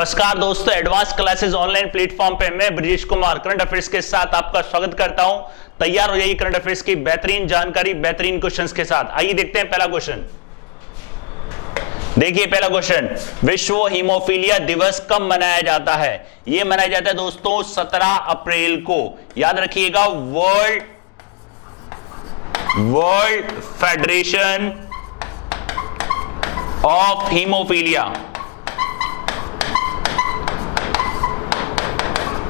नमस्कार दोस्तों, advance classes online platform पे मैं ब्रिजेश कुमार करंट अफेयर्स के साथ आपका स्वागत करता हूं। तैयार हो जाइए करंट अफेयर्स की बेहतरीन जानकारी, बेहतरीन क्वेश्चंस के साथ। आइए देखते हैं पहला क्वेश्चन। देखिए पहला क्वेश्चन, विश्व हीमोफीलिया दिवस कब मनाया जाता है? यह मनाया जाता है दोस्तों 17 अप्रैल को। याद रखिएगा, world federation of haemophilia,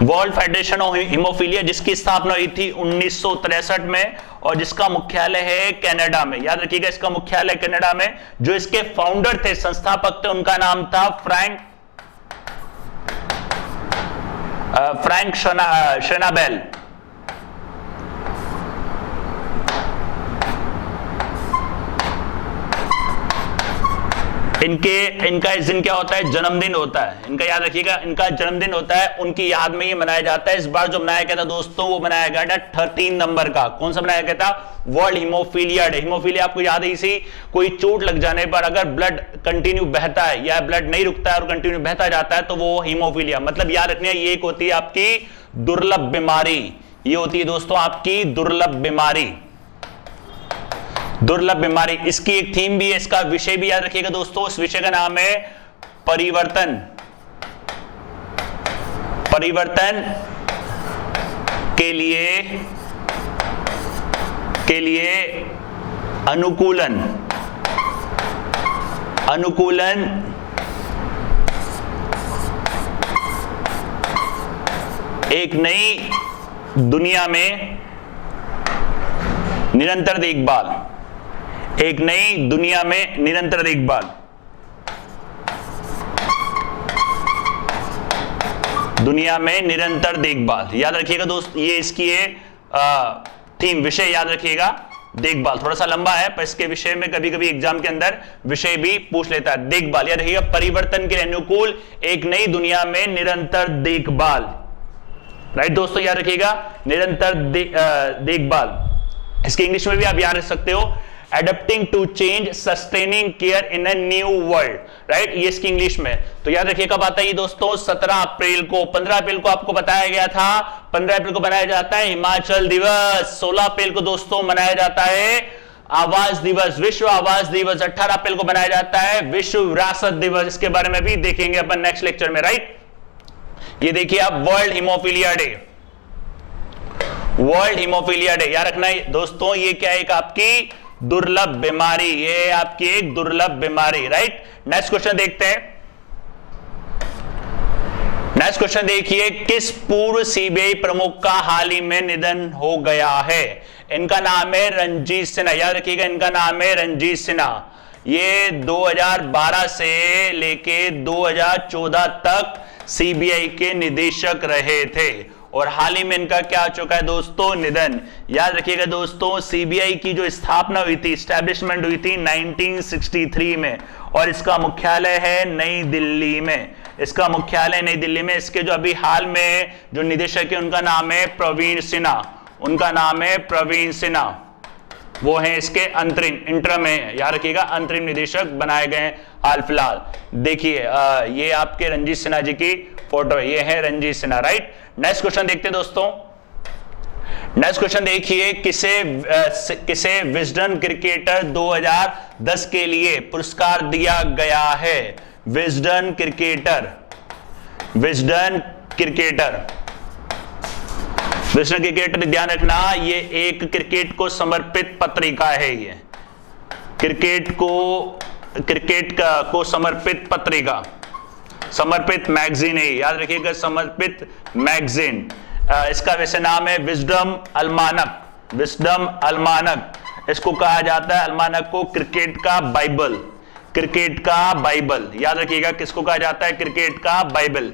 world federation of haemophilia, जिसकी स्थापना हुई थी 1963 में और जिसका मुख्यालय है कनाडा में। याद रखिएगा, इसका मुख्यालय कनाडा में। जो इसके फाउंडर थे, संस्थापक थे, उनका नाम था फ्रैंक शनाबेल। इनका इस दिन क्या होता है? जन्मदिन होता है इनका। याद रखिएगा, इनका जन्मदिन होता है, उनकी याद में ये मनाया जाता है। इस बार जो मनाया गया था दोस्तों, वो मनाया गया था 13 नंबर का। कौन सा मनाया गया था? World haemophilia day. हीमोफीलिया आपको याद है, इसी कोई चोट लग जाने पर अगर ब्लड कंटिन्यू बहता है या ब्लड नहीं रुकता है और कंटिन्यू बहता जाता है तो वो हीमोफीलिया, मतलब याद रखना, ये एक होती है आपकी दुर्लभ बीमारी। ये होती है दोस्तों आपकी दुर्लभ बीमारी, दुर्लभ बीमारी। इसकी एक थीम भी है, इसका विषय भी याद रखिएगा दोस्तों। इस विषय का नाम है परिवर्तन, परिवर्तन के लिए अनुकूलन, अनुकूलन एक नई दुनिया में निरंतर देखभाल, एक नई दुनिया में निरंतर देखभाल, दुनिया में निरंतर देखभाल। याद रखिएगा दोस्त, ये इसकी है थीम, विषय याद रखिएगा, देखभाल। थोड़ा सा लंबा है पर इसके विषय में कभी कभी एग्जाम के अंदर विषय भी पूछ लेता है। देखभाल, याद रखिएगा, परिवर्तन के अनुकूल एक नई दुनिया में निरंतर देखभाल। राइट दोस्तों, याद रखिएगा, निरंतर देखभाल। इसके इंग्लिश में भी आप याद रख सकते हो, adapting to change, sustaining care in a new world. Right, ये इसकी इंग्लिश में। तो याद रखिए कब आता है ये दोस्तों? 17 अप्रैल को। 15 अप्रैल को आपको बताया गया था, 15 अप्रैल को मनाया जाता है हिमाचल दिवस। 16 अप्रैल को दोस्तों मनाया जाता है आवास दिवस, विश्व आवास दिवस। 18 अप्रैल को मनाया जाता है विश्व विरासत दिवस। इसके बारे में भी देखेंगे अपन नेक्स्ट लेक्चर में। राइट, ये देखिए आप, world haemophilia day, world haemophilia day. याद रखना दोस्तों, ये क्या है? एक आपकी दुर्लभ बीमारी, ये आपकी एक दुर्लभ बीमारी। राइट, नेक्स्ट क्वेश्चन देखते हैं। नेक्स्ट क्वेश्चन देखिए, किस पूर्व सीबीआई प्रमुख का हाल ही में निधन हो गया है? इनका नाम है रणजीत सिन्हा। याद रखिएगा, इनका नाम है रणजीत सिन्हा। ये 2012 से लेके 2014 तक सीबीआई के निदेशक रहे थे और हाल ही में इनका क्या हो चुका है दोस्तों? निधन। याद रखिएगा दोस्तों, सीबीआई की जो स्थापना हुई थी, एस्टैब्लिशमेंट हुई थी 1963 में और इसका मुख्यालय है नई दिल्ली में। इसका मुख्यालय नई दिल्ली में। इसके जो अभी हाल में जो निदेशक है उनका नाम है प्रवीण सिन्हा, उनका नाम है प्रवीण सिन्हा। वो है इसके अंतरिम, इंटरम है, याद रखिएगा, अंतरिम निदेशक बनाए गए हाल फिलहाल। देखिए ये आपके रणजीत सिन्हा जी की फोटो है, ये है Ranjit Sinha. Right, next question देखते हैं दोस्तों। नेक्स्ट क्वेश्चन देखिए, किसे विजडन क्रिकेटर 2010 के लिए पुरस्कार दिया गया है? Wisden cricketer, Wisden cricketer, Wisden cricketer, ध्यान रखना, ये एक क्रिकेट को समर्पित पत्रिका है। ये क्रिकेट को समर्पित पत्रिका, समर्पित मैगजीन है। याद रखिएगा, समर्पित मैगजीन। इसका वैसे नाम है विजडम अलमानक, विजडम अलमानक। इसको कहा जाता है, अलमानक को, क्रिकेट का बाइबल, क्रिकेट का बाइबल। याद रखिएगा, किसको कहा जाता है? क्रिकेट का बाइबल।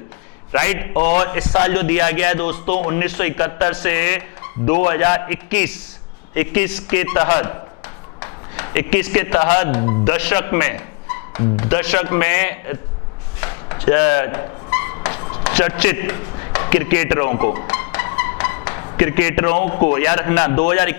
राइट, और इस साल जो दिया गया है दोस्तों 1971 से 2021 के तहत दशक में चर्चित क्रिकेटरों को, क्रिकेटरों को, याद रखना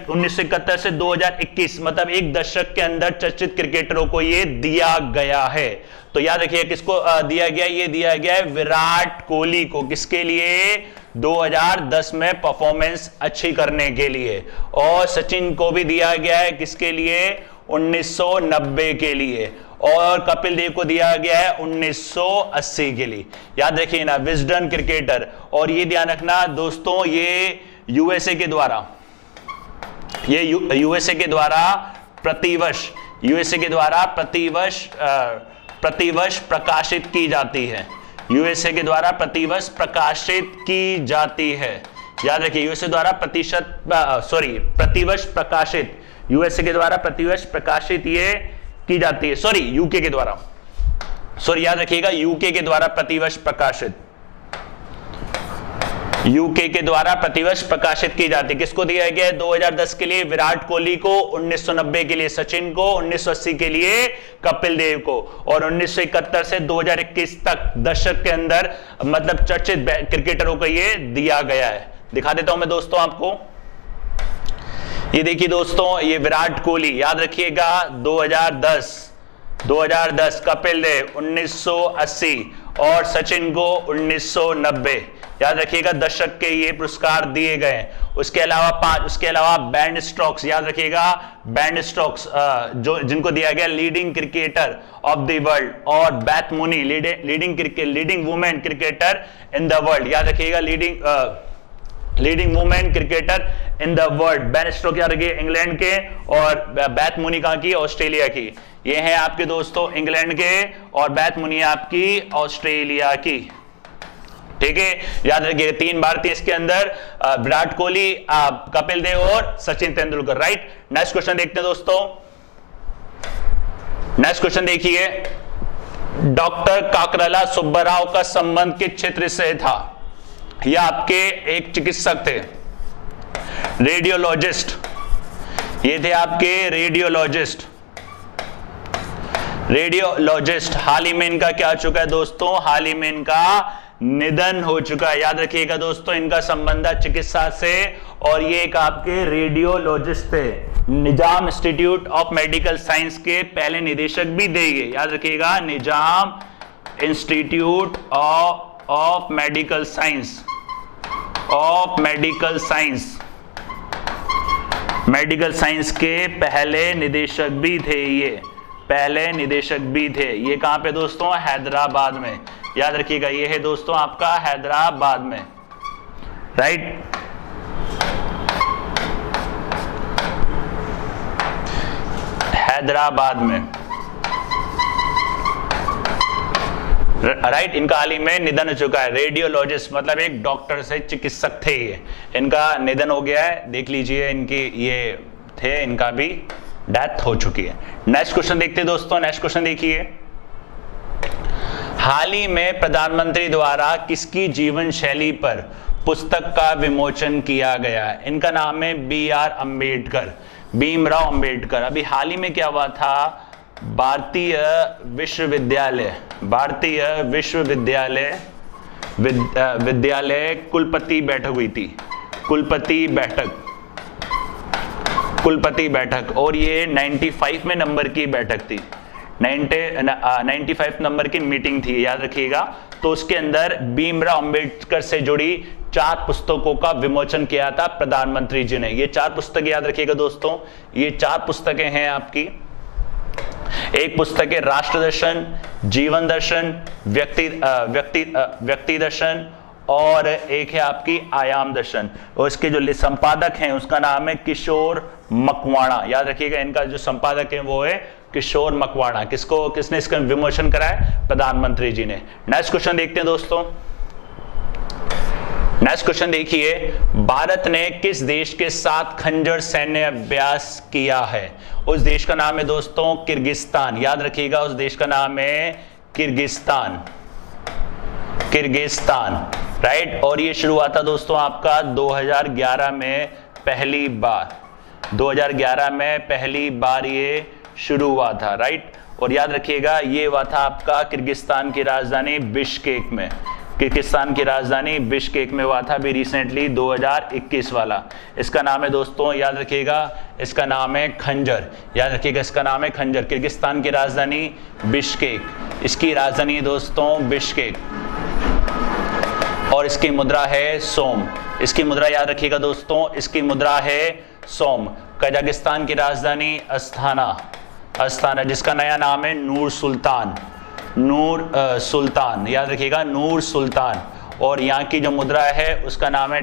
1971 से 2021 मतलब एक दशक के अंदर चर्चित क्रिकेटरों को ये दिया गया है। तो याद रखिए किसको दिया गया, ये दिया गया है विराट कोहली को। किसके लिए? 2010 में परफॉर्मेंस अच्छी करने के लिए। और सचिन को भी दिया गया है, किसके लिए? 1990 के लिए। और कपिल देव को दिया गया है 1980 के लिए। याद रखिए ना, विजडन क्रिकेटर। और ये ध्यान रखना दोस्तों, ये यूएसए के द्वारा, ये यूएसए के द्वारा प्रतिवर्ष, यूएसए के द्वारा प्रतिवर्ष प्रकाशित की जाती है। यूएसए के द्वारा प्रतिवर्ष प्रकाशित की जाती है। याद रखिए यूएसए द्वारा प्रतिवर्ष प्रकाशित, यूएसए के द्वारा प्रतिवर्ष प्रकाशित ये की जाती है, यूके के द्वारा, याद रखिएगा यूके के द्वारा प्रतिवर्ष प्रकाशित, यूके के द्वारा प्रतिवर्ष प्रकाशित की जाती है। किसको दिया गया? 2010 के लिए विराट कोहली को, 1990 के लिए सचिन को, 1980 के लिए कपिल देव को, और 1971 से 2021 तक दशक के अंदर मतलब चर्चित क्रिकेटरों को ये दिया गया है। दिखा देता हूं मैं दोस्तों आपको, ये देखिए दोस्तों, ये विराट कोहली, याद रखिएगा 2010 कपिल देव 1980 और सचिन को 1990। याद रखिएगा दशक के ये पुरस्कार दिए गए। उसके अलावा बैंड स्टोक्स, याद रखिएगा बैंड स्टोक्स जो जिनको दिया गया leading cricketer of the world, और Beth Mooney leading women cricketer in the world. याद रखिएगा leading women cricketer in the world. Ben Stokes याद रखिए इंग्लैंड के, और बेथ मुनी कहां की? ऑस्ट्रेलिया की। ये हैं आपके दोस्तों इंग्लैंड के, और बेथ मुनी आपकी ऑस्ट्रेलिया की। ठीक है, याद रखिए 3 भारतीय इसके अंदर, विराट कोहली, कपिल देव और Sachin Tendulkar. Right, next question देखते हैं दोस्तों। नेक्स्ट क्वेश्चन देखिए, डॉक्टर काकराला सुब्बाराव का संबंध किस क्षेत्र से था? यह आपके एक चिकित्सक थे, रेडियोलॉजिस्ट। ये थे आपके रेडियोलॉजिस्ट। हाल ही में इनका क्या हो चुका है दोस्तों? हाल ही में इनका निधन हो चुका है। याद रखिएगा दोस्तों, इनका संबंध चिकित्सा से, और ये एक आपके रेडियोलॉजिस्ट थे। Nizam institute of medical science के पहले निदेशक भी थे ये। याद रखिएगा Nizam institute of medical science, medical science के पहले निदेशक भी थे ये, ये कहां पे दोस्तों? हैदराबाद में। याद रखिएगा ये है दोस्तों आपका हैदराबाद में। राइट, हैदराबाद में। राइट, इनका हाल ही में निधन हो चुका है। रेडियोलॉजिस्ट मतलब एक डॉक्टर से चिकित्सक थे ये, इनका निधन हो गया है। देख लीजिए इनकी ये थे, इनका भी डेथ हो चुकी है। नेक्स्ट क्वेश्चन देखते हैं दोस्तों। नेक्स्ट क्वेश्चन देखिए, हाल ही में प्रधानमंत्री द्वारा किसकी जीवन शैली पर पुस्तक का विमोचन किया गया है? इनका नाम है BR अम्बेडकर, भीमराव अम्बेडकर। अभी हाल ही में क्या हुआ था? भारतीय विश्वविद्यालय कुलपति बैठक हुई थी, कुलपति बैठक, और ये 95 में नंबर की बैठक थी, 95 नंबर की मीटिंग थी। याद रखिएगा, तो उसके अंदर भीमराव अंबेडकर से जुड़ी 4 पुस्तकों का विमोचन किया था प्रधानमंत्री जी ने। ये 4 पुस्तकें याद रखिएगा दोस्तों, ये 4 पुस्तकें हैं आपकी। एक पुस्तक है राष्ट्र दर्शन, जीवन दर्शन, व्यक्ति दर्शन, और एक है आपकी आयाम दर्शन। और इसके जो संपादक हैं उसका नाम है किशोर मकवाणा। याद रखिएगा इनका जो संपादक है वो है किशोर मकवाणा। किसने इसका विमोचन करा है? प्रधानमंत्री जी ने। नेक्स्ट क्वेश्चन देखते हैं दोस्तों। नेक्स्ट क्वेश्चन देखिए, भारत ने किस देश के साथ खंजर सैन्य अभ्यास किया है? उस देश का नाम है दोस्तों किर्गिस्तान। याद रखिएगा उस देश का नाम है किर्गिस्तान। राइट, और ये शुरू हुआ था दोस्तों आपका 2011 में पहली बार ये शुरू हुआ था। राइट, और याद रखिएगा ये हुआ था आपका किर्गिस्तान की राजधानी बिश्केक में। किर्गिस्तान की राजधानी बिश्केक में हुआ था अभी रिसेंटली 2021 वाला। इसका नाम है दोस्तों, याद रखिएगा, इसका नाम है खंजर। याद रखिएगा, इसका नाम है खंजर। किर्गिस्तान की राजधानी बिश्केक, इसकी राजधानी है दोस्तों बिश्केक, और इसकी मुद्रा है सोम। इसकी मुद्रा याद रखिएगा दोस्तों, इसकी मुद्रा है सोम। कजाकिस्तान की राजधानी अस्ताना, जिसका नया नाम है नूर सुल्तान। सुल्तान, याद रखिएगा, नूर सुल्तान। और यहाँ की जो मुद्रा है उसका नाम है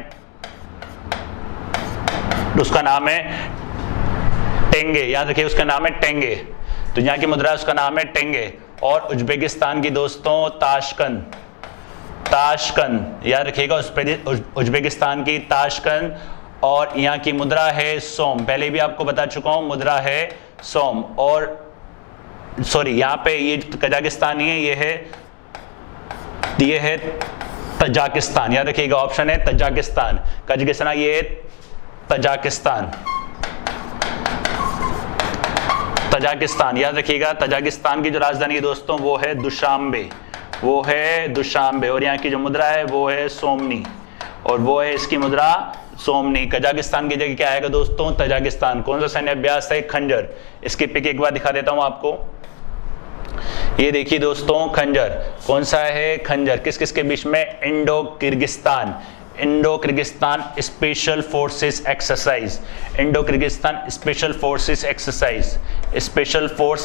टेंगे। याद रखिए, उसका नाम है टेंगे। तो यहाँ की मुद्रा है उसका नाम है टेंगे। और उज्बेकिस्तान की दोस्तों ताशकंद, याद रखिएगा, उज्बेकिस्तान की ताशकंद। और यहाँ की मुद्रा है सोम। पहले भी आपको बता चुका हूँ, मुद्रा है सोम। और सॉरी, यहाँ पे ये कजाकिस्तान ही है, ये है तजाकिस्तान। याद रखिएगा, ऑप्शन है तजाकिस्तान। कजाकिस्तान, ये है तजाकिस्तान। याद रखिएगा, तजाकिस्तान की जो राजधानी है दोस्तों वो है दुशांबे, और यहाँ की जो मुद्रा है वो है सोमनी, और वो है इसकी मुद्रा सोमनी। कजाकिस्तान की जगह क्या आएगा दोस्तों? तजाकिस्तान। कौन सा सैन्य अभ्यास है? खंजर। इसकी पिक एक बार दिखा देता हूं आपको। ये देखिए दोस्तों, खंजर कौन सा है? खंजर किस किस के बीच में? Indo Kyrgyzstan special forces exercise. Indo Kyrgyzstan special force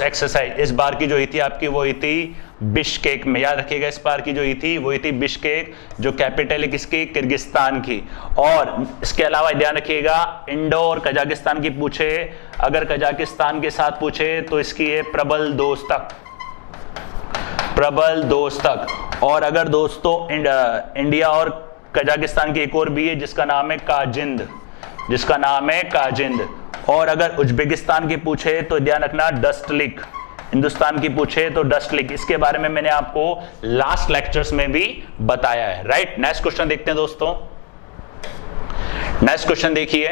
exercise इस बार की जो हुई थी आपकी, वो हुई थी बिश्केक में। याद रखिएगा, इस बार की जो हुई थी वो हुई थी बिश्केक, जो कैपिटल है किसकी? किर्गिस्तान की। और इसके अलावा ध्यान रखिएगा, इंडो और कजाकिस्तान की पूछे, अगर कजाकिस्तान के साथ पूछे तो इसकी है प्रबल दोस्तक। और अगर दोस्तों इंडिया और कजाकिस्तान की एक और भी है जिसका नाम है काजिंद। और अगर उज्बेकिस्तान की पूछे तो ध्यान रखना डस्टलिक। हिंदुस्तान की पूछे तो डस्टलिक। इसके बारे में मैंने आपको लास्ट लेक्चर्स में भी बताया है, राइट। नेक्स्ट क्वेश्चन देखते हैं दोस्तों। नेक्स्ट क्वेश्चन देखिए,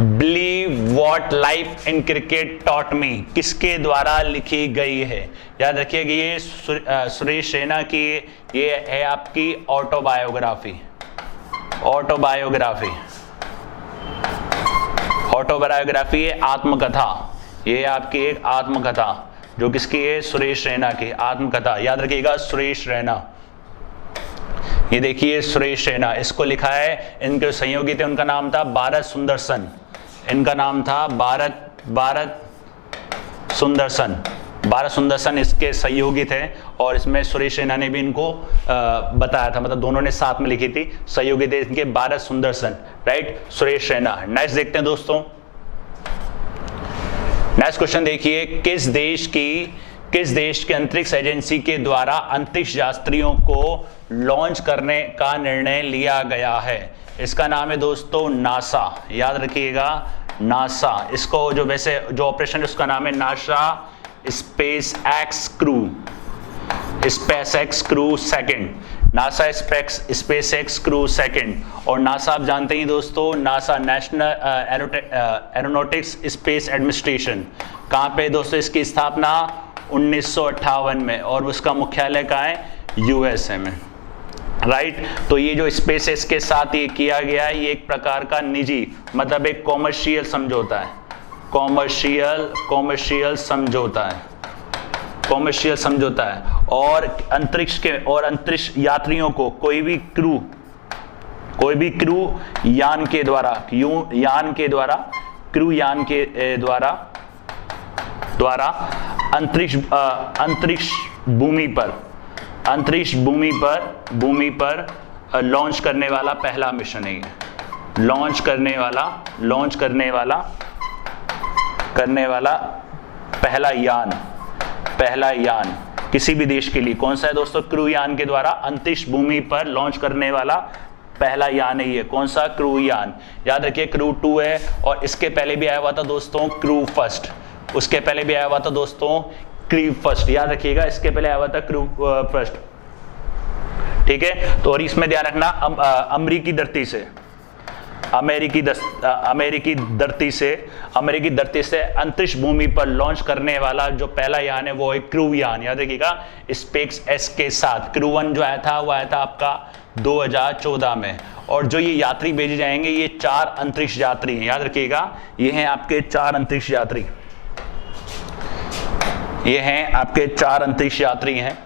believe what life in cricket taught me किसके द्वारा लिखी गई है? याद रखिए कि ये सुरेश रैना की ये है आपकी ऑटोबायोग्राफी है, आत्मकथा। ये आपकी एक आत्मकथा जो किसकी है? सुरेश रैना की आत्मकथा। याद रखिएगा, सुरेश रैना। ये देखिए सुरेश रैना, इसको लिखा है, इनके सहयोगी थे, उनका नाम था भारत सुंदरसन। भारत सुंदरसन इसके सहयोगी थे, और इसमें सुरेश रैना ने भी इनको बताया था, मतलब दोनों ने साथ में लिखी थी। सहयोगी थे इनके भारत सुंदरसन, राइट, सुरेश रैना। नेक्स्ट देखते हैं दोस्तों। नेक्स्ट क्वेश्चन देखिए, किस देश के अंतरिक्ष एजेंसी के द्वारा अंतरिक्ष यात्रियों को लॉन्च करने का निर्णय लिया गया है? इसका नाम है दोस्तों नासा। याद रखिएगा, नासा। इसको जो ऑपरेशन है उसका नाम है NASA space x crew second. NASA space x crew second. और नासा आप जानते ही दोस्तों, NASA national aeronautics space administration. कहाँ पे दोस्तों इसकी स्थापना? 1958 में। और उसका मुख्यालय कहाँ है? यूएसए में, राइट। तो ये जो स्पेस एक्स के साथ ये किया गया है, ये एक प्रकार का निजी, मतलब एक कॉमर्शियल समझौता है। कॉमर्शियल समझौता है। और अंतरिक्ष यात्रियों को कोई भी क्रू यान के द्वारा अंतरिक्ष भूमि पर लॉन्च करने वाला पहला मिशन है। लॉन्च करने वाला पहला यान किसी भी देश के लिए कौन सा है दोस्तों? क्रू यान के द्वारा अंतरिक्ष भूमि पर लॉन्च करने वाला पहला यान है ये। कौन सा? क्रू यान। याद रखिए, क्रू 2 है, और इसके पहले भी आया हुआ था दोस्तों क्रू फर्स्ट। उसके पहले भी आया हुआ था दोस्तों क्रू फर्स्ट। याद रखिएगा, इसके पहले आया हुआ था क्रू फर्स्ट, ठीक है। तो और इसमें ध्यान रखना, अमरीकी धरती से अमेरिकी धरती से अंतरिक्ष भूमि पर लॉन्च करने वाला जो पहला यान है वो है क्रू यान। याद रखिएगा स्पेस एक्स के साथ। क्रू 1 जो आया था वो आया था आपका 2014 में। और जो ये यात्री भेजे जाएंगे ये 4 अंतरिक्ष यात्री हैं। याद रखिएगा ये हैं आपके 4 अंतरिक्ष यात्री, ये हैं आपके 4 अंतरिक्ष यात्री हैं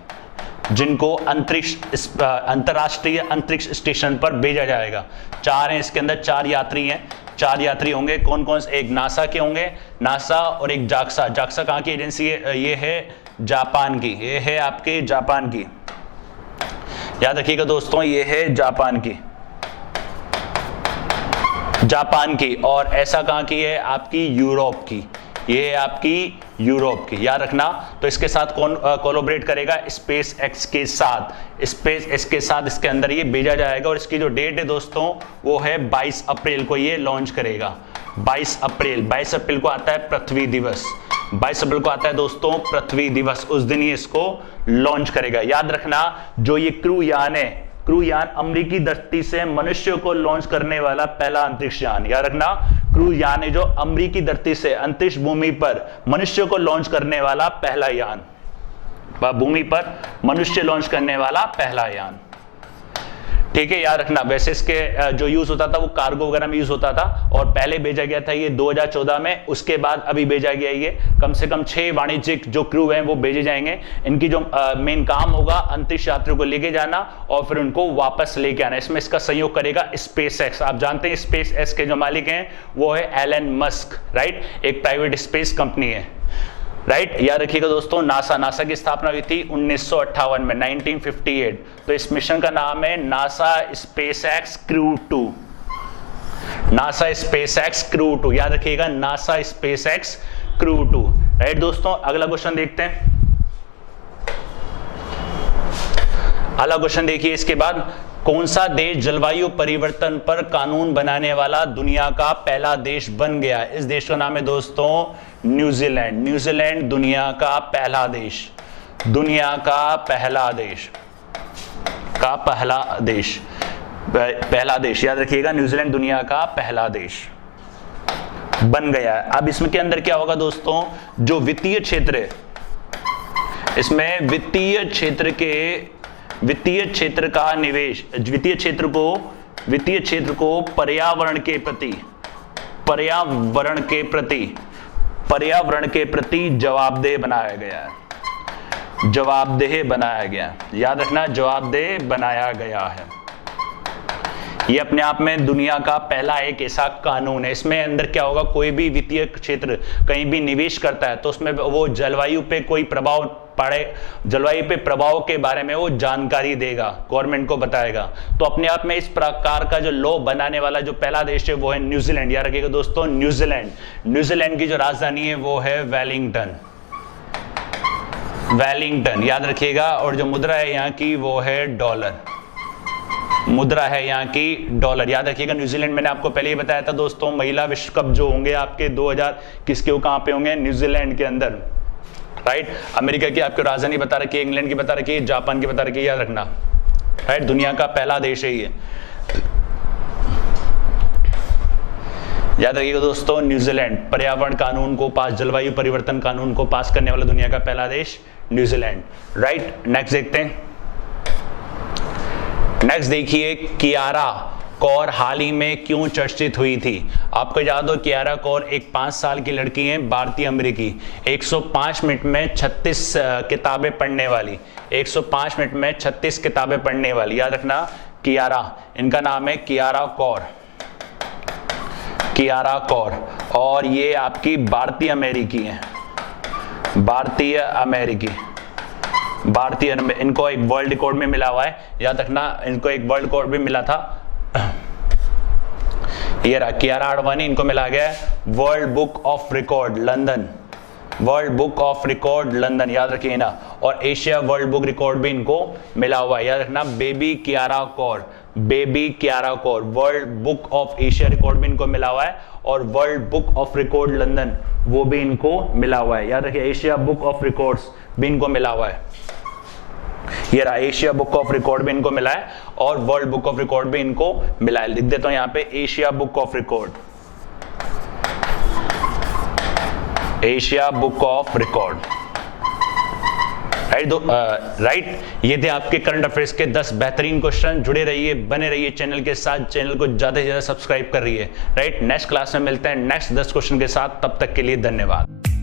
जिनको अंतरराष्ट्रीय अंतरिक्ष स्टेशन पर भेजा जाएगा। 4 हैं इसके अंदर, 4 यात्री हैं। 4 यात्री होंगे कौन कौन से? एक नासा के होंगे, नासा और एक जाक्सा। जाक्सा कहाँ की एजेंसी है? ये है जापान की, ये है आपके जापान की। याद रखिएगा दोस्तों ये है जापान की, जापान की। और ऐसा कहाँ की है? आपकी यूरोप की, ये है आपकी यूरोप की। याद रखना। तो इसके साथ कौन कोलैबोरेट करेगा? स्पेस एक्स के साथ। स्पेस एक्स के साथ इसके अंदर ये भेजा जाएगा और इसकी जो डेट है दोस्तों वो है 22 अप्रैल को ये लॉन्च करेगा। 22 अप्रैल को आता है पृथ्वी दिवस। 22 अप्रैल को आता है दोस्तों पृथ्वी दिवस, उस दिन ही इसको लॉन्च करेगा। याद रखना जो ये क्रू यान है, क्रू यान अमेरिकी धरती से मनुष्य को लॉन्च करने वाला पहला अंतरिक्ष यान। याद रखना क्रू यान है जो अमेरिकी धरती से अंतरिक्ष भूमि पर मनुष्य को लॉन्च करने वाला पहला यान, भूमि पर मनुष्य लॉन्च करने वाला पहला यान। ठीक है, याद रखना। वैसे इसके जो यूज होता था वो कार्गो वगैरह में यूज होता था और पहले भेजा गया था ये 2014 में। उसके बाद अभी भेजा गया ये कम से कम 6 वाणिज्यिक जो क्रू हैं वो भेजे जाएंगे। इनकी जो मेन काम होगा अंतरिक्ष यात्रियों को लेके जाना और फिर उनको वापस लेके आना। इसमें इसका सहयोग करेगा स्पेस एक्स। आप जानते हैं स्पेस एक्स के जो मालिक हैं वो है एलन मस्क, राइट, एक प्राइवेट स्पेस कंपनी है, राइट। याद रखिएगा दोस्तों नासा की स्थापना हुई थी 1958 में, 1958। तो इस मिशन का नाम है NASA space x crew 2, NASA space x crew 2। याद रखिएगा NASA space x crew 2, right दोस्तों। अगला क्वेश्चन देखते हैं। अगला क्वेश्चन देखिए इसके बाद, कौन सा देश जलवायु परिवर्तन पर कानून बनाने वाला दुनिया का पहला देश बन गया? इस देश का नाम है दोस्तों न्यूजीलैंड। न्यूजीलैंड दुनिया का पहला देश, दुनिया का पहला देश, पहला देश। याद रखिएगा न्यूजीलैंड दुनिया का पहला देश बन गया है। अब इसमें के अंदर क्या होगा दोस्तों, जो वित्तीय क्षेत्र है इसमें वित्तीय क्षेत्र का निवेश, वित्तीय क्षेत्र को पर्यावरण के प्रति जवाबदेह बनाया गया है। याद रखना जवाबदेह बनाया गया है। ये अपने आप में दुनिया का पहला एक ऐसा कानून है। इसमें अंदर क्या होगा, कोई भी वित्तीय क्षेत्र कहीं भी निवेश करता है तो उसमें वो जलवायु पे कोई प्रभाव पड़े, जलवायु पे प्रभाव के बारे में वो जानकारी देगा, गवर्नमेंट को बताएगा। तो अपने आप में इस प्रकार का जो लॉ बनाने वाला जो पहला देश है वो है न्यूजीलैंड। याद रखिएगा दोस्तों न्यूजीलैंड की जो राजधानी है वो है वेलिंगटन। याद रखिएगा। और जो मुद्रा है यहाँ की वो है डॉलर, मुद्रा है यहाँ की डॉलर। याद रखिएगा न्यूजीलैंड, मैंने आपको पहले ही बताया था दोस्तों, महिला विश्व कप जो होंगे आपके 2000 किसके वो कहाँ पे होंगे? न्यूजीलैंड के अंदर, राइट। अमेरिका की आपको राजधानी बता रखी है, इंग्लैंड की बता रखी है, जापान की बता रखी है। याद रखना, राइट, दुनिया का पहला देश है ये। याद रखिएगा दोस्तों न्यूजीलैंड पर्यावरण कानून को पास, जलवायु परिवर्तन कानून को पास करने वाला दुनिया का पहला देश न्यूजीलैंड, राइट। नेक्स्ट देखते हैं। नेक्स्ट देखिए, कियारा कौर हाल ही में क्यों चर्चित हुई थी? आपको याद हो कियारा कौर एक 5 साल की लड़की है, भारतीय अमेरिकी, 105 मिनट में 36 किताबें पढ़ने वाली, 105 मिनट में 36 किताबें पढ़ने वाली। याद रखना कियारा, इनका नाम है कियारा कौर, कियारा कौर। और ये आपकी भारतीय अमेरिकी है, भारतीय अमेरिकी, इनको एक वर्ल्ड रिकॉर्ड में मिला हुआ है। याद रखना इनको एक वर्ल्ड रिकॉर्ड भी मिला था, ये रहा कियारा आडवाणी, इनको मिला गया world book of record London, world book of record London. याद रखिए ना। और एशिया वर्ल्ड बुक रिकॉर्ड भी इनको मिला हुआ है। याद रखना baby Kiara Kaur, baby Kiara Kaur, world book of Asia record भी इनको मिला हुआ है और world book of record London वो भी इनको मिला हुआ है। याद रखिए एशिया बुक ऑफ रिकॉर्ड्स भी इनको मिला हुआ है। ये रहा, एशिया बुक ऑफ रिकॉर्ड भी इनको मिला है और वर्ल्ड बुक ऑफ रिकॉर्ड भी इनको मिला है। लिख देता हूं यहां पे Asia book of record, Asia book of record, right. ये थे आपके करंट अफेयर्स के 10 बेहतरीन क्वेश्चन। जुड़े रहिए, बने रहिए चैनल के साथ, चैनल को ज्यादा से ज्यादा सब्सक्राइब कर रही है, राइट। नेक्स्ट क्लास में मिलते हैं नेक्स्ट 10 क्वेश्चन के साथ, तब तक के लिए धन्यवाद।